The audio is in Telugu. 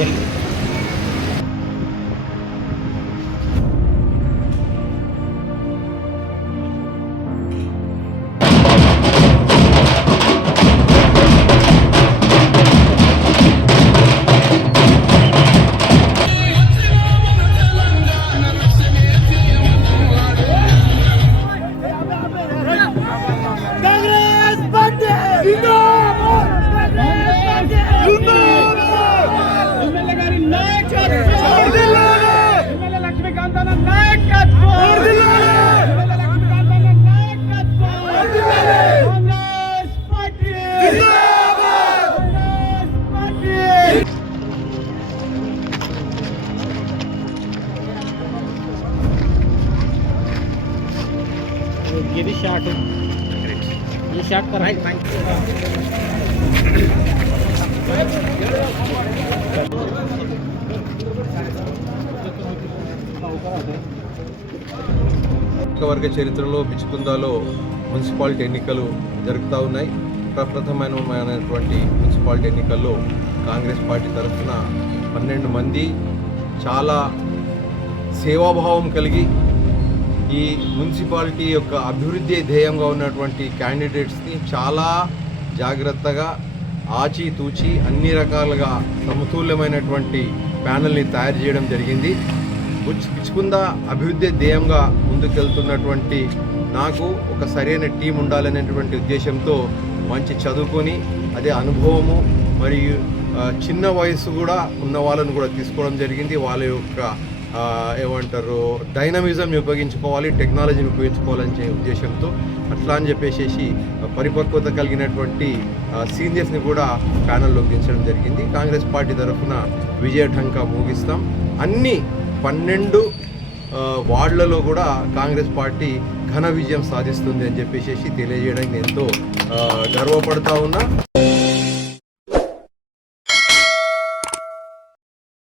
ये शॉट है, ये शॉट कर వర్గ చరిత్రలో బిచ్కుందాలో మున్సిపాలిటీ ఎన్నికలు జరుగుతూ ఉన్నాయి. ప్రప్రథమైనటువంటి మున్సిపాలిటీ ఎన్నికల్లో కాంగ్రెస్ పార్టీ తరఫున 12 మంది చాలా సేవాభావం కలిగి ఈ మున్సిపాలిటీ యొక్క అభివృద్ధి ధ్యేయంగా ఉన్నటువంటి క్యాండిడేట్స్ని చాలా జాగ్రత్తగా ఆచితూచి అన్ని రకాలుగా సమతుల్యమైనటువంటి ప్యానల్ని తయారు చేయడం జరిగింది. బిచ్కుంద అభివృద్ధి ధ్యేయంగా ముందుకెళ్తున్నటువంటి నాకు ఒక సరైన టీం ఉండాలనేటువంటి ఉద్దేశంతో మంచి చదువుకొని అదే అనుభవము మరియు చిన్న వయసు కూడా ఉన్న వాళ్ళను కూడా తీసుకోవడం జరిగింది. వాళ్ళ యొక్క ఏమంటారు డైనమిజంని ఉపయోగించుకోవాలి, టెక్నాలజీని ఉపయోగించుకోవాలనే ఉద్దేశంతో అట్లా అని చెప్పేసి పరిపక్వత కలిగినటువంటి సీనియర్స్ని కూడా ప్యానల్లోకి దించడం జరిగింది. కాంగ్రెస్ పార్టీ తరఫున విజయఢంకా మోగిస్తాం. అన్ని 12 వార్డులలో కూడా కాంగ్రెస్ పార్టీ ఘన విజయం సాధిస్తుంది అని చెప్పేసి తెలియజేయడానికి ఎంతో గర్వపడతా ఉన్నా.